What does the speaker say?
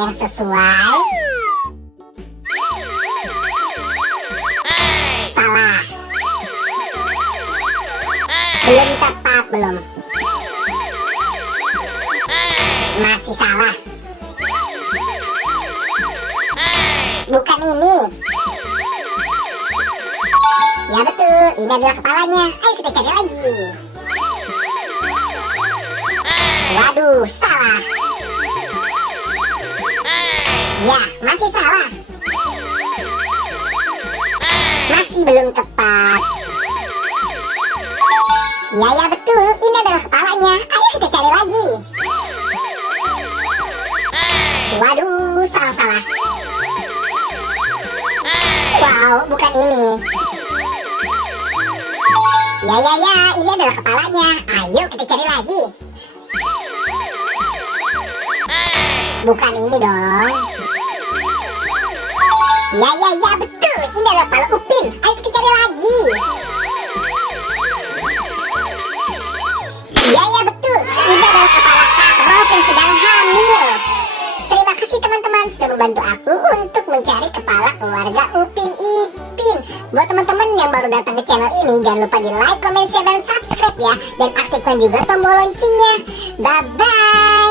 yang sesuai? Salah. Belum tepat, belum. Masih salah. Bukan ini. Ya betul, ini adalah kepalanya. Ayo kita cari lagi. Waduh, salah. Ya, masih salah. Masih belum tepat. Ya betul, ini adalah kepalanya. Ayo kita cari lagi. Waduh, salah. Wow, bukan ini. Ya, ini adalah kepalanya. Ayo kita cari lagi. Bukan ini dong. Ya, betul. Ini adalah kepala Upin. Ayo kita cari lagi. Ya, betul. Ini adalah kepala Kak Ros yang sedang hamil. Terima kasih teman-teman sudah membantu aku untuk mencari kepala keluarga Upin Ipin. Buat teman-teman yang baru datang ke channel ini, jangan lupa di like, comment, share, dan subscribe ya. Dan aktifkan juga tombol loncengnya. Bye-bye.